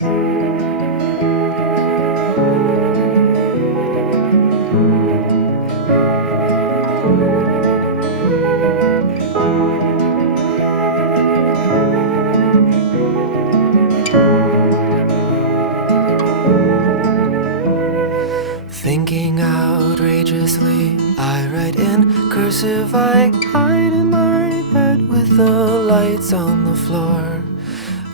Thinking outrageously, I write in cursive. I hide in my bed with the lights on the floor,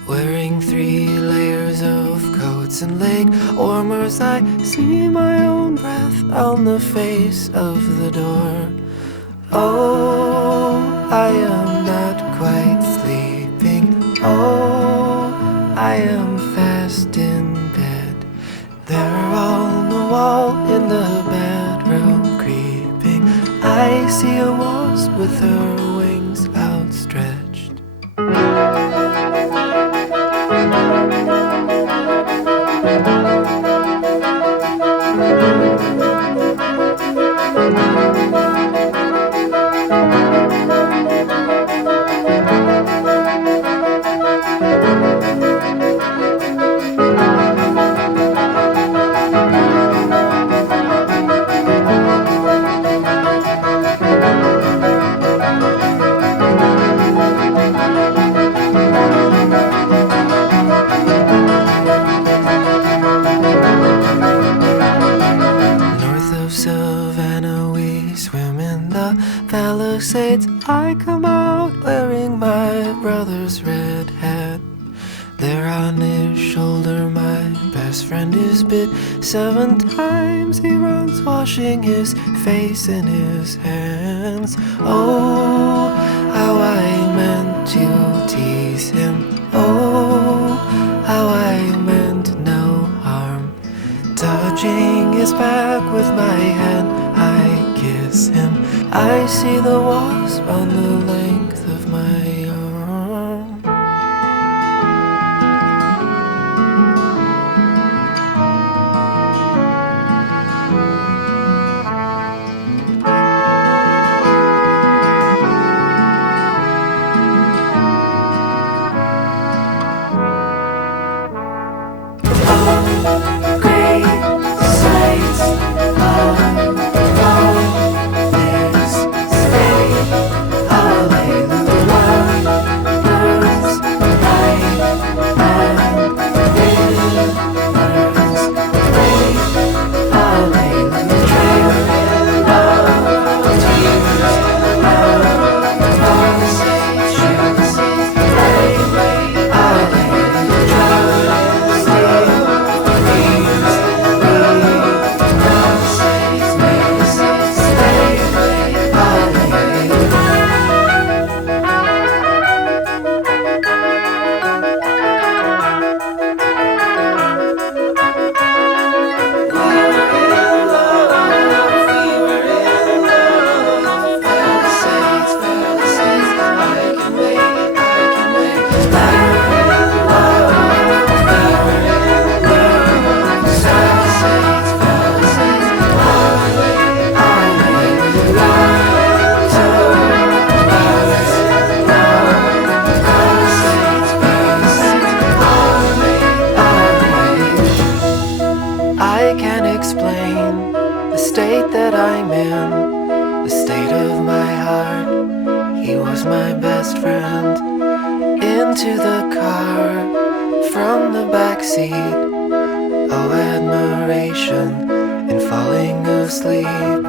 wearing 3 layers of coats and leg warmers. I see my own breath on the face of the door. Oh, I am not quite sleeping. Oh, I am fast in bed. They're on the wall in the bedroom creeping. I see a wasp with her wings outstretched. Palisades, I come out wearing my brother's red hat. There on his shoulder my best friend is bit 7 times. He runs washing his face in his hands. Oh, how I meant to tease him. Oh, how I meant no harm. Touching his back with my hand, I kiss him. I see the wasp on the length of my arm. Oh, great sights of explain the state that I'm in, the state of my heart. He was my best friend. Into the car from the back seat. Oh, admiration in falling asleep.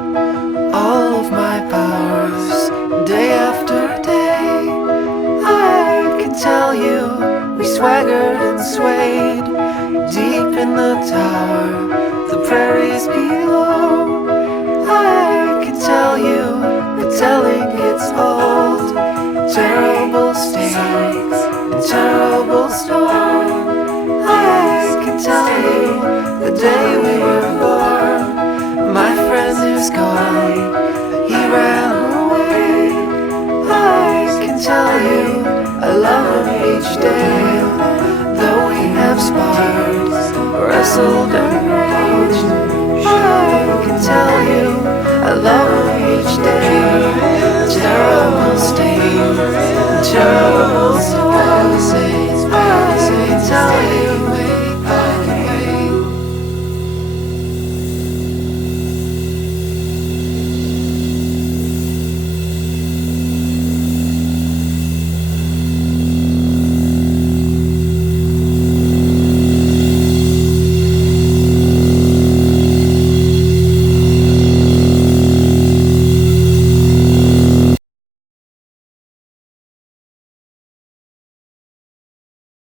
All of my powers, day after day. I can tell you, we swaggered and swayed deep in the tower, the prairies below. I can tell you, but telling it's old. Terrible stakes and terrible storm. I can tell you, the day we were born. My friend is gone, he ran away. I can tell you, I love him each day. Though we have sparred, wrestled and